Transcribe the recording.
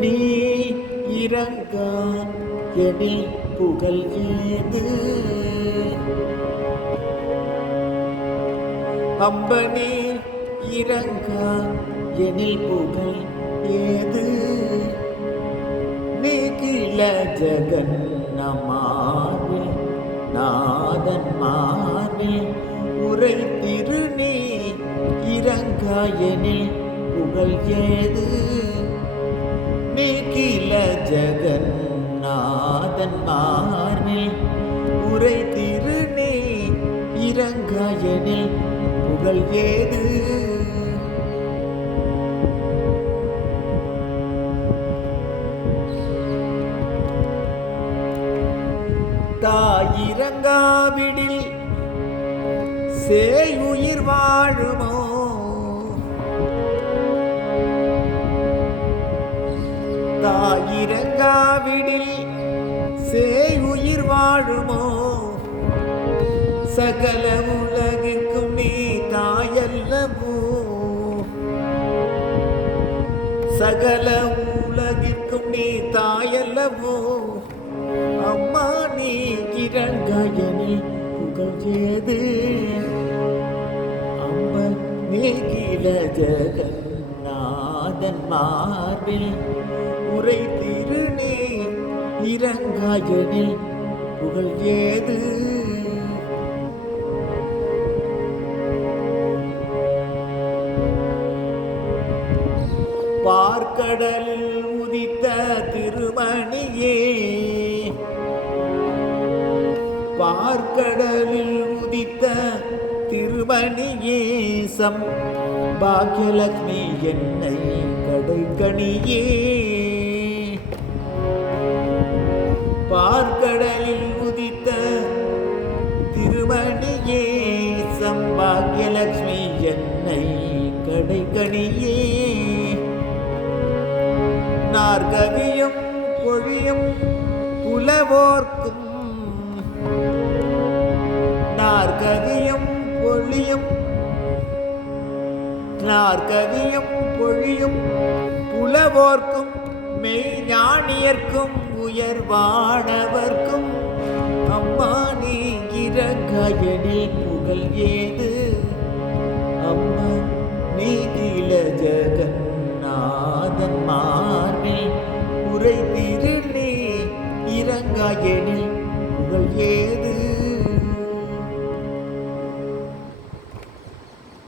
நீ இறங்கா எனில் புகழ் ஏது? அம்பனே இறங்கா எனில் புகழ் ஏது? நீ கீழ ஜகன் மார்பில் நாதன் மார்பில் உரை திரு நீ இறங்கா எனில் புகழ் ஏது? நீ கீழ ஜகன் நாதன் மார்பில் உரை திரு நீ இறங்கா எனில் புகழ் ஏது? தாயிரங்காவிடில் சேயுயிர் வாழுமோ? தாயிரங்காவிடில் சேயுயிர் வாழுமோ? சகல உலகிற்கும் நீ தாயல்லவோ? சகல உலகிற்கும் நீ தாயல்லவோ? அம்மா நீ இறங்காயனில் புகழ் ஏது? அம்ம நீ கீழ ஜகன் நாதன் மார்பில் உரை திரு நீ இறங்காயனில் புகழ் ஏது? பார்க்கடலில் உதித்த திருமணியே, பார்க்கடலில் உதித்த திருமணியே, சம் பாக்யலக்ஷ்மி என்னை கடைக்கணியே. பார்க்கடலில் உதித்த திருமணியே, சம் பாக்யலக்ஷ்மி என்னை கடைக்கணியே. நாற்கவியும் பொழியும் புலவோர்க்கும், நாற்கவியும் பொழியும், நாற்கவியும் பொழியும் புலவோர்க்கும் மெய்ஞானியர்க்கும் உயர்வானவர்க்கும் அம்மா நீ இறங்காயனில் புகழ் ஏது? அம்மா நீ கீழ ஜகன் நாதன் மார்பில் உரை திரு நீ இறங்காயனில் புகழ் ஏது?